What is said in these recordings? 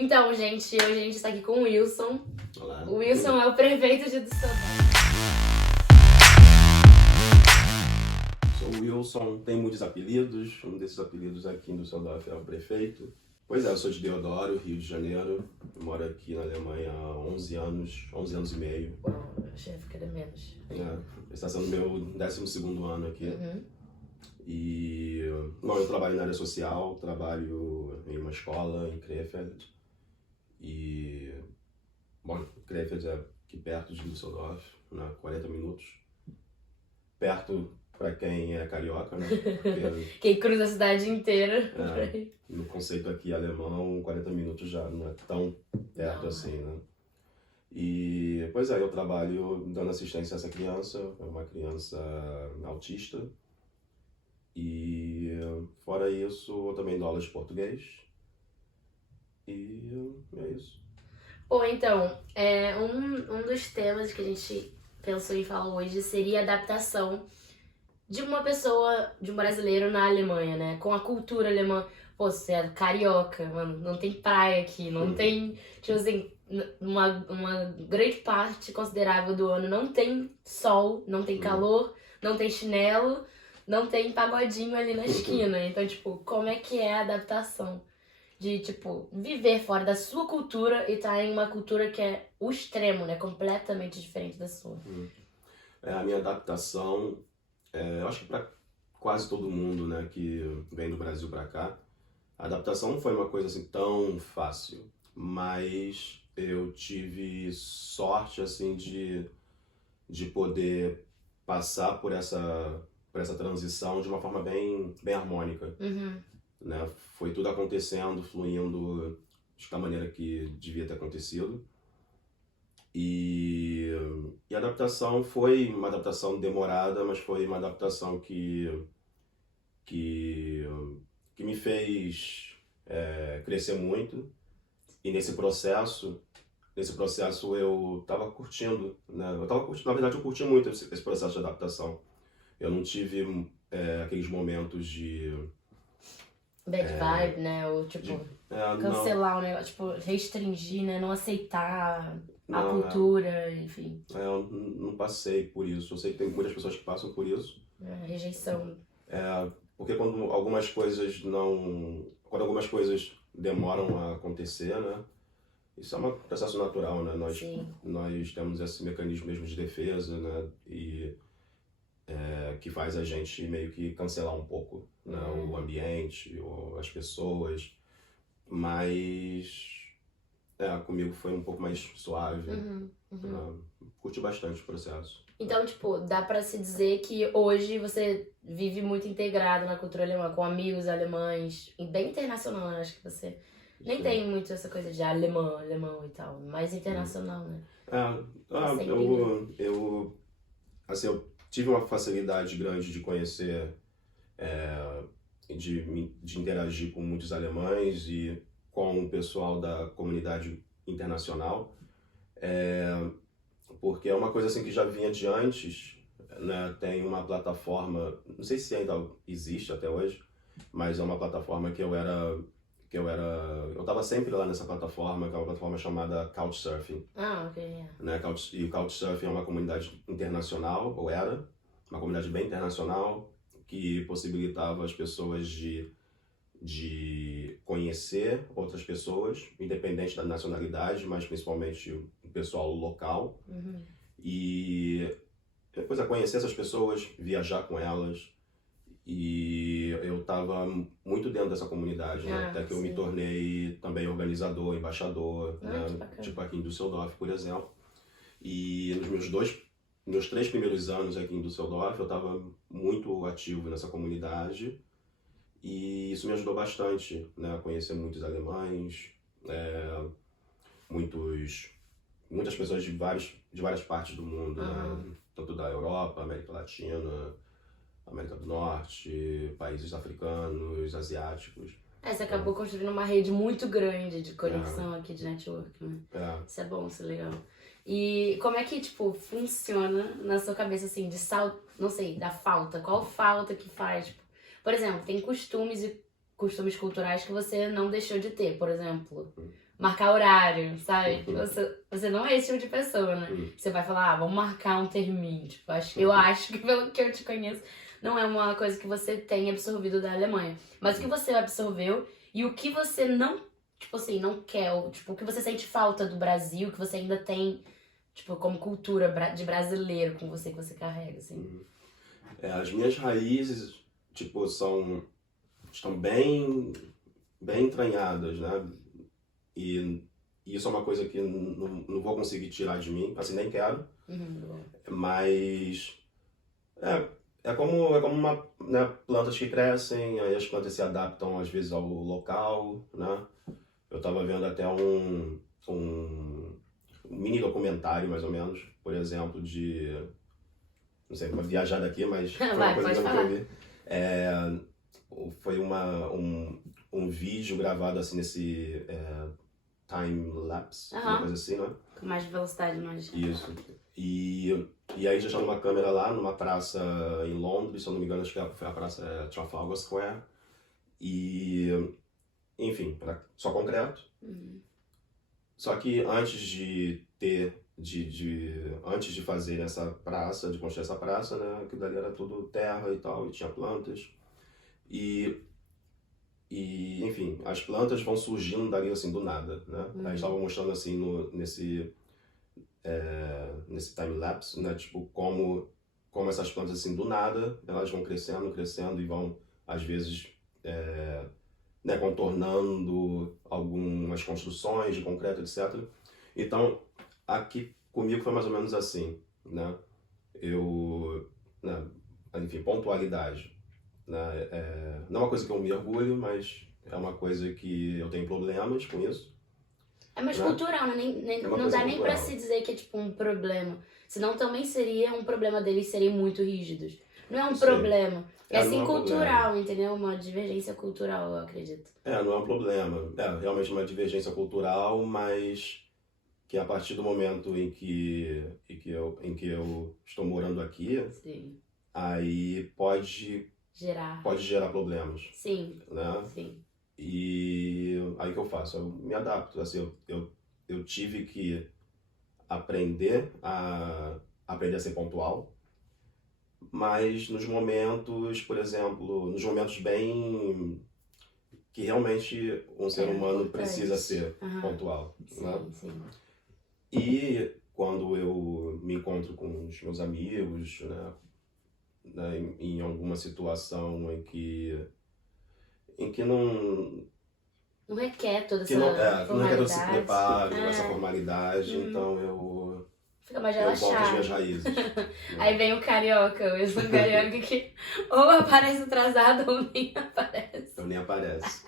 Então, gente, hoje a gente tá aqui com o Wilson. Olá. O Wilson é o prefeito de Düsseldorf. Sou o Wilson, tem muitos apelidos. Um desses apelidos aqui em Düsseldorf é o prefeito. Pois é, eu sou de Deodoro, Rio de Janeiro. Eu moro aqui na Alemanha há 11 anos e meio. Uau, eu achei que era menos. Está sendo meu 12º ano aqui. Uhum. E, bom, eu trabalho na área social, trabalho em uma escola em Krefeld. E, bom, Krefeld é aqui perto de Düsseldorf, 40 minutos. Perto para quem é carioca, né? Porque, Quem cruza a cidade inteira. no conceito aqui alemão, 40 minutos já não é tão perto assim, né? E, pois é, eu trabalho dando assistência a essa criança, é uma criança autista. E, fora isso, eu também dou aulas de português. E é isso. Pô, então, um dos temas que a gente pensou em falar hoje seria a adaptação de uma pessoa, de um brasileiro na Alemanha, né? Com a cultura alemã. Pô, você é carioca, mano, não tem praia aqui, não tem, tipo assim, uma grande parte considerável do ano não tem sol, não tem calor, não tem chinelo, não tem pagodinho ali na esquina. Então, tipo, como é que é a adaptação de, tipo, viver fora da sua cultura e estar em uma cultura que é o extremo, né? Completamente diferente da sua. A minha adaptação, eu acho que para quase todo mundo, né, que vem do Brasil para cá, a adaptação não foi uma coisa assim tão fácil, mas eu tive sorte assim de poder passar por essa transição de uma forma bem harmônica, né? Foi tudo acontecendo, fluindo da maneira que devia ter acontecido. E a adaptação foi uma adaptação demorada, mas foi uma adaptação que me fez crescer muito. E nesse processo eu estava curtindo, né? Na verdade, eu curti muito esse processo de adaptação. Eu não tive aqueles momentos de Bad vibe, né? Ou, tipo, cancelar o negócio, tipo, restringir, né? Não aceitar a cultura, enfim. Eu não passei por isso. Eu sei que tem muitas pessoas que passam por isso. Rejeição. Porque quando algumas coisas demoram a acontecer, né? Isso é um processo natural, né? Nós temos esse mecanismo mesmo de defesa, né? E que faz a gente meio que cancelar um pouco, né? O ambiente, ou as pessoas. Mas comigo foi um pouco mais suave. Curti bastante o processo. Então, tipo, dá pra se dizer que hoje você vive muito integrado na cultura alemã, com amigos alemães, e bem internacional, né? Acho que você nem tem muito essa coisa de alemão e tal, mais internacional, né? Eu tive uma facilidade grande de conhecer, de interagir com muitos alemães e com o pessoal da comunidade internacional, porque é uma coisa assim que já vinha de antes, né? Tem uma plataforma, não sei se ainda existe até hoje, mas é uma plataforma que eu estava sempre lá nessa plataforma, que é uma plataforma chamada Couchsurfing. Ok. Né? E o Couchsurfing é uma comunidade internacional, ou era, uma comunidade bem internacional, que possibilitava as pessoas de conhecer outras pessoas, independente da nacionalidade, mas principalmente o pessoal local. E depois conhecer essas pessoas, viajar com elas. E eu estava muito dentro dessa comunidade, né? Até que eu me tornei também organizador, embaixador, né? Tipo aqui em Düsseldorf, por exemplo. E nos meus 3 primeiros anos aqui em Düsseldorf, eu estava muito ativo nessa comunidade. E isso me ajudou bastante, né? A conhecer muitos alemães, muitas pessoas de várias partes do mundo, né? Tanto da Europa, América Latina, América do Norte, países africanos, asiáticos. Você acabou construindo uma rede muito grande de conexão aqui, de network, né? Isso é bom, isso é legal. E como é que, tipo, funciona na sua cabeça, assim, não sei, da falta? Qual falta que faz? Tipo, por exemplo, tem costumes culturais que você não deixou de ter. Por exemplo, marcar horário, sabe? Você não é esse tipo de pessoa, né? Você vai falar, vamos marcar um termino. Tipo, eu acho que pelo que eu te conheço, não é uma coisa que você tem absorvido da Alemanha. Mas o que você absorveu e o que você não, tipo assim, não quer, ou, tipo, o que você sente falta do Brasil, que você ainda tem, tipo, como cultura de brasileiro com você, que você carrega, assim. As minhas raízes, tipo, estão bem entranhadas, né? E isso é uma coisa que não vou conseguir tirar de mim, assim, nem quero. Mas é como né, plantas que crescem, aí as plantas se adaptam às vezes ao local, né? Eu tava vendo até um mini documentário, mais ou menos, por exemplo, não sei, uma viajada aqui, mas foi uma coisa que eu nunca vi. Foi um vídeo gravado assim nesse time-lapse, uma coisa assim, né? Com mais velocidade, mais... Isso. E aí já está numa câmera lá, numa praça em Londres, se eu não me engano, acho que foi a praça Trafalgar Square. E, enfim, só concreto. Só que antes antes de fazer essa praça, de construir essa praça, né, aquilo dali era tudo terra e tal, e tinha plantas. E enfim, as plantas vão surgindo dali assim do nada, né? Aí estava mostrando assim nesse time-lapse, né, tipo como essas plantas assim do nada, elas vão crescendo e vão às vezes né, contornando algumas construções de concreto, etc. Então, aqui comigo foi mais ou menos assim, né? Né, enfim, pontualidade, né? Não é uma coisa que eu me orgulho, mas é uma coisa que eu tenho problemas com isso. É mais cultural, né? Não dá nem pra se dizer que é tipo um problema. Senão também seria um problema deles serem muito rígidos. Não é um problema. É sim cultural, entendeu? Uma divergência cultural, eu acredito. Não é um problema. Realmente uma divergência cultural, mas que a partir do momento em que eu estou morando aqui, sim, aí pode gerar problemas. Sim, né? Sim. E aí o que eu faço? Eu me adapto. Assim, eu tive que aprender a ser pontual, mas nos momentos, por exemplo, nos momentos bem que realmente um ser humano precisa ser pontual. Sim, né? sim. E quando eu me encontro com os meus amigos, né, em alguma situação em que não requer toda essa formalidade. Não requer todo esse preparo, É. essa formalidade, então eu Fica mais volto às relaxado. minhas raízes. Aí vem o carioca, eu sou um carioca que ou aparece atrasado ou nem aparece. Então nem aparece.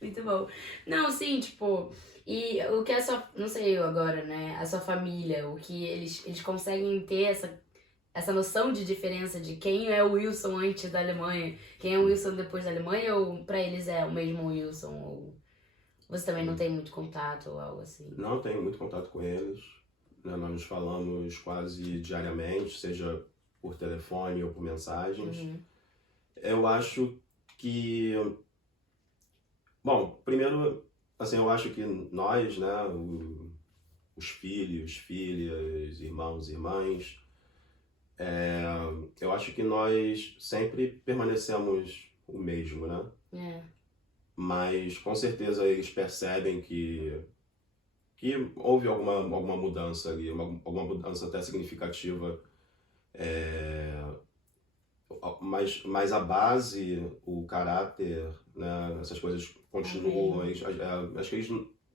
Muito bom. Não, sim, tipo, e o que a sua, não sei eu agora, né, a sua família, o que eles conseguem ter essa noção de diferença de quem é o Wilson antes da Alemanha, quem é o Wilson depois da Alemanha, ou pra eles é o mesmo Wilson, ou você também não tem muito contato ou algo assim? Não tenho muito contato com eles, né? Nós nos falamos quase diariamente, seja por telefone ou por mensagens. Eu acho que... Bom, primeiro, assim, eu acho que nós, né, os filhos, filhas, irmãos e irmãs, eu acho que nós sempre permanecemos o mesmo, né? Mas com certeza eles percebem que houve alguma mudança ali, alguma mudança até significativa. Mas a base, o caráter, né, essas coisas continuam. Acho que eles,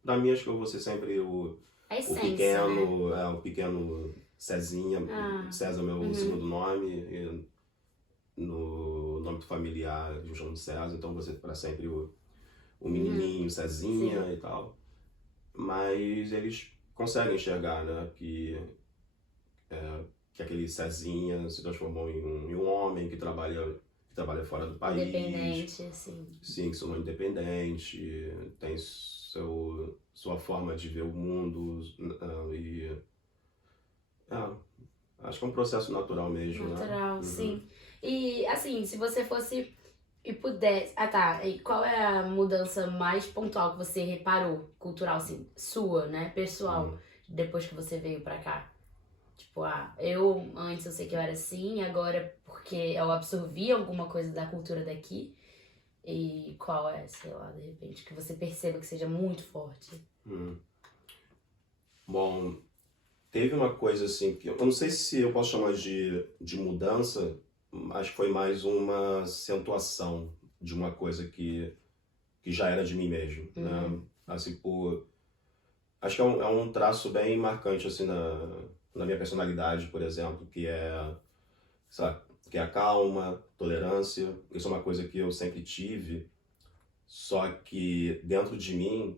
pra mim, acho que eu vou ser sempre o pequeno, né? O pequeno Cezinha. César é meu segundo nome, e no âmbito familiar eu chamo de César, então você para sempre o menininho, Cezinha. Sim. E tal. Mas eles conseguem enxergar, né, que aquele Cezinha se transformou em um homem que trabalha fora do país. Independente, sim. Sim, que se tornou independente, tem sua forma de ver o mundo, e acho que é um processo natural mesmo, natural, né? Sim. E assim, se você fosse e pudesse... Ah, tá. E qual é a mudança mais pontual que você reparou, cultural, assim, sua, né? Pessoal, depois que você veio pra cá? Tipo, antes eu sei que eu era assim, agora porque eu absorvi alguma coisa da cultura daqui. E qual é, sei lá, de repente, que você perceba que seja muito forte? Bom, teve uma coisa assim que eu não sei se eu posso chamar de mudança, acho que foi mais uma acentuação de uma coisa que já era de mim mesmo, né? Assim, acho que é um traço bem marcante assim na minha personalidade, por exemplo, sabe, que é a calma, tolerância. Isso é uma coisa que eu sempre tive, só que dentro de mim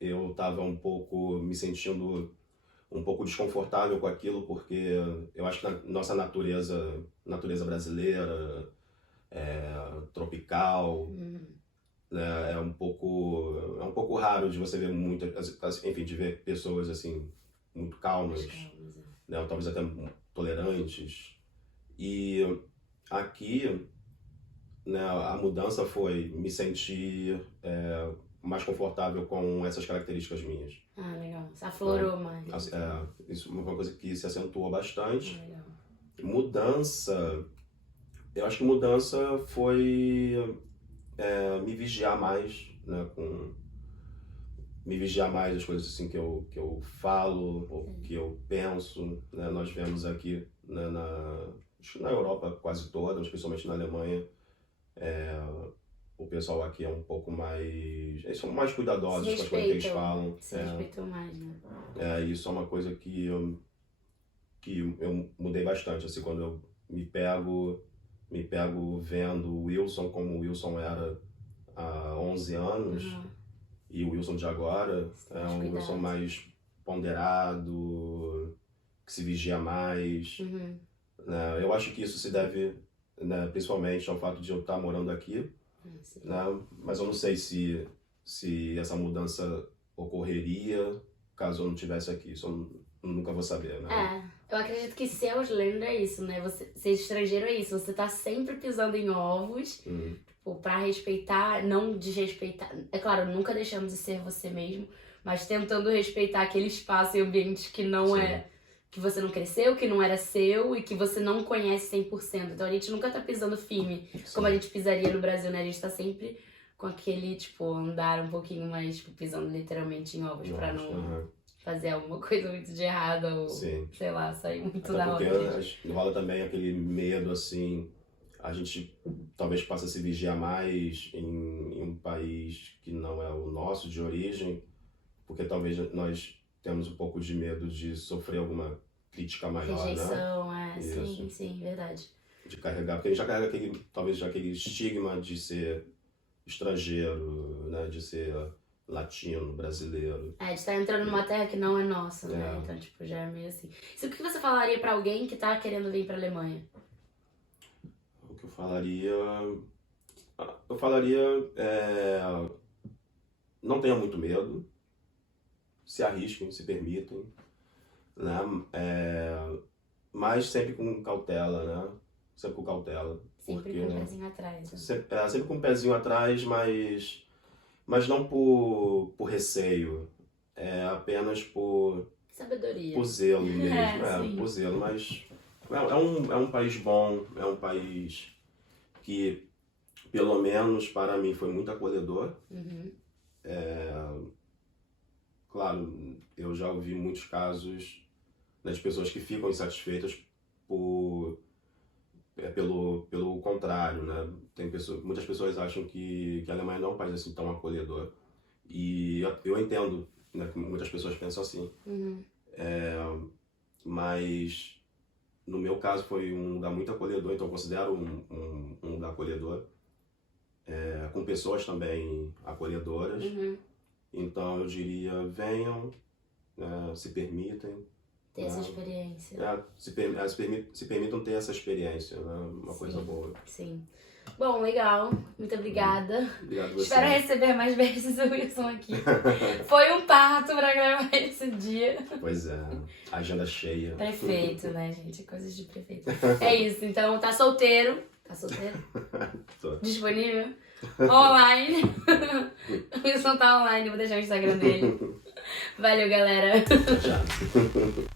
eu estava um pouco me sentindo um pouco desconfortável com aquilo, porque eu acho que a nossa natureza brasileira, tropical, né, é um pouco raro de você ver enfim, de ver pessoas assim muito calmas, né, talvez até tolerantes. E aqui, né, a mudança foi me sentir mais confortável com essas características minhas. Ah, legal. Se aflorou mais. Isso é uma coisa que se acentuou bastante. Ah, legal. Mudança, eu acho que mudança foi me vigiar mais, né, me vigiar mais as coisas assim que eu falo, ou que eu penso, né? Nós vemos aqui, né, acho que na Europa quase toda, especialmente na Alemanha, o pessoal aqui é um pouco mais... Eles são mais cuidadosos com as coisas que eles falam. Se respeitam mais, né? Isso é uma coisa que eu mudei bastante, assim, quando eu me pego vendo o Wilson como o Wilson era há 11 anos, e o Wilson de agora é um Wilson mais ponderado, que se vigia mais. Né? Eu acho que isso se deve, né, principalmente ao fato de eu estar morando aqui, né? Mas eu não sei se essa mudança ocorreria caso eu não estivesse aqui. Isso eu nunca vou saber, né? Eu acredito que ser ausländer é isso, né? Ser estrangeiro é isso. Você tá sempre pisando em ovos, tipo, pra respeitar, não desrespeitar. É claro, nunca deixando de ser você mesmo, mas tentando respeitar aquele espaço e ambiente que não que você não cresceu, que não era seu e que você não conhece 100%. Então a gente nunca tá pisando firme, como a gente pisaria no Brasil, né? A gente tá sempre com aquele, tipo, andar um pouquinho mais, tipo, pisando literalmente em ovos pra não fazer alguma coisa muito de errado ou, sei lá, sair muito da roda. Porque rola também aquele medo, assim, a gente talvez passe a se vigiar mais em um país que não é o nosso, de origem, porque talvez nós temos um pouco de medo de sofrer alguma crítica maior, rejeição, né? Sim, verdade. De carregar, porque a gente já carrega talvez aquele estigma de ser estrangeiro, né? De ser latino, brasileiro. De estar entrando numa terra que não é nossa, né? Então, tipo, já é meio assim. O que você falaria pra alguém que tá querendo vir pra Alemanha? O que eu falaria... não tenha muito medo, se arrisquem, se permitam, né? Mas sempre com cautela, né? Sempre com cautela. Sempre com um pezinho atrás. Né? Sempre com um pezinho atrás, mas não por receio. É apenas por... sabedoria. Por zelo mesmo. Por zelo, mas... É um país bom, é um país que, pelo menos para mim, foi muito acolhedor. Claro, eu já ouvi muitos casos, né, de pessoas que ficam insatisfeitas pelo contrário, né? Muitas pessoas acham que a Alemanha não é um país assim tão acolhedor. E eu entendo, né, que muitas pessoas pensam assim. Mas no meu caso foi um lugar muito acolhedor, então eu considero um lugar acolhedor. Com pessoas também acolhedoras. Então eu diria, venham, se permitem. Ter essa experiência. Se permitam ter essa experiência, né? Uma coisa boa. Sim. Bom, legal. Muito obrigada. Obrigado você. Espero receber mais vezes o Wilson aqui. Foi um parto pra gravar esse dia. Pois é, agenda cheia. Prefeito, né, gente? Coisas de prefeito. É isso, então tá solteiro. Tá solteiro? Tô. Disponível? Online. O Wilson tá online, vou deixar o Instagram dele. Valeu, galera. Já.